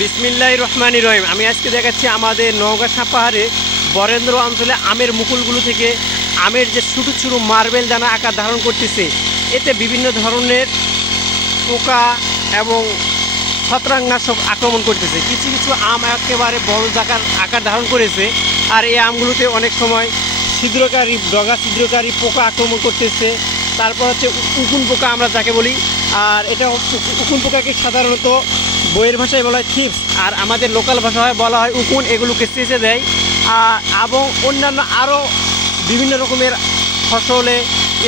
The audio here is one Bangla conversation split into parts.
বিসমিল্লাহির রহমানির রহিম। আমি আজকে দেখাচ্ছি আমাদের নওগাঁ সাপাহারে বরেন্দ্র অঞ্চলে আমের মুকুলগুলো থেকে আমের যে ছোটো ছোটো মার্বেল দানা আকার ধারণ করতেছে। এতে বিভিন্ন ধরনের পোকা এবং ছত্রাকনাশক আক্রমণ করতেছে। কিছু কিছু আম একেবারে বড় আকার ধারণ করেছে। আর এই আমগুলোতে অনেক সময় ছিদ্রকারী ডগা ছিদ্রকারী পোকা আক্রমণ করতেছে। তারপর হচ্ছে উকুন পোকা আমরা যাকে বলি। আর এটা উকুন পোকাকে সাধারণত বইয়ের ভাষায় বলা হয় থিপস, আর আমাদের লোকাল ভাষায় বলা হয় উকুন। এগুলোকে চেঁচে দেয়। এবং অন্যান্য আরও বিভিন্ন রকমের ফসলে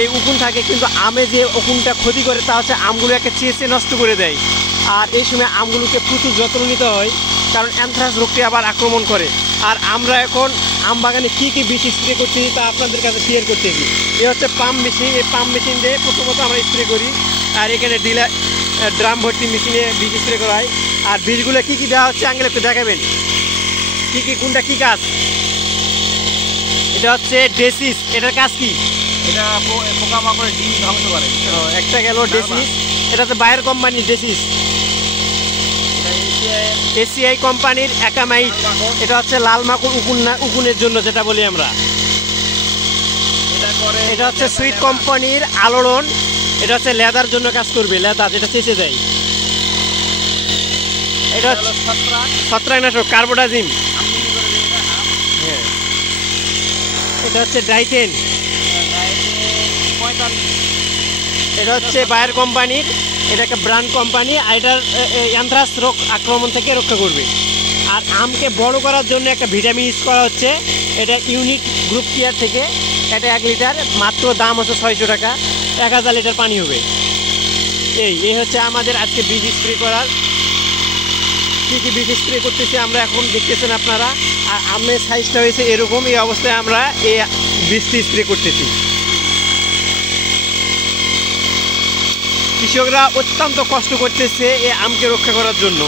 এই উকুন থাকে, কিন্তু আমে যে উকুনটা ক্ষতি করে তা হচ্ছে আমগুলোকে চেঁচে নষ্ট করে দেয়। আর এই সময় আমগুলোকে প্রচুর যত্ন নিতে হয়, কারণ অ্যানথ্রাক্স রোগটি আবার আক্রমণ করে। আর আমরা এখন আম বাগানে কী কী বিষ স্প্রে করতেছি তা আপনাদের কাছে শেয়ার করতেছি। এ হচ্ছে পাম্প মেশিন। এই পাম্প মেশিন দিয়ে প্রথমত আমরা স্প্রে করি। আর এখানে ড্রাম ভর্তি মেশিনে বীজ স্প্রে করা হয়। আর বীজগুলো কী কী দেওয়া হচ্ছে আঙ্কেল একটু দেখাবেন, কী কোনটা কী কাজ। এটা হচ্ছে ডেসিস। এটার কাজ কি? এটা পোকামাকড়ের ডিম ধ্বংস করে। একটা গেল ডেসিস। এটা হচ্ছে বায়ার কোম্পানির ডেসিস। এসিআই কোম্পানির একামাইট। এটা হচ্ছে লাল মাকড় উকুনের জন্য যেটা বলি আমরা। এটা হচ্ছে সুইট কোম্পানির আলোড়ন। এটা হচ্ছে লেদার জন্য কাজ করবে, লেদার যেটা চেঁচে দেয়। এটা হচ্ছে ছত্রাকনাশক কার্বোডাজিম। হ্যাঁ, এটা হচ্ছে ডাইথেন। এটা হচ্ছে বায়ার কোম্পানির, এটা একটা ব্র্যান্ড কোম্পানি। আর এটার অ্যানথ্রাক্স রোগ আক্রমণ থেকে রক্ষা করবে। আর আমকে বড় করার জন্য একটা ভিটামিন ইউজ করা হচ্ছে। এটা ইউনিট গ্রুপ কেয়ার থেকে। এটা 1 লিটার মাত্র দাম হচ্ছে 600 টাকা। 1000 লিটার পানি হবে। এই হচ্ছে আমাদের আজকে বীজ স্প্রে করার। কী কী বীজ স্প্রে করতেছি আমরা এখন দেখতেছেন আপনারা। আর আমের সাইজটা হয়েছে এরকম। এই অবস্থায় আমরা এই বীজটি স্প্রে করতেছি। কৃষকরা অত্যন্ত কষ্ট করতেছে এই আমকে রক্ষা করার জন্য,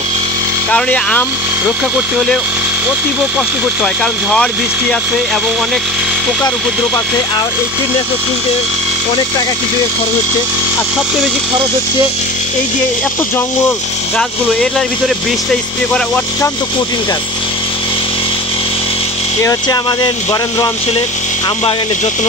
কারণ এই আম রক্ষা করতে হলে অতীব কষ্ট করতে হয়, কারণ ঝড় বৃষ্টি আছে এবং অনেক পোকার উপদ্রব আছে। আর এই কীটনাশক কিনতে অনেক টাকা কৃষকের খরচ হচ্ছে। আর সবচেয়ে বেশি খরচ হচ্ছে এই যে এত জঙ্গল গাছগুলো, এটার ভিতরে বীজটা স্প্রে করা অত্যন্ত কঠিন কাজ। এ হচ্ছে আমাদের বরেন্দ্র অঞ্চলের আম বাগানের যত্ন।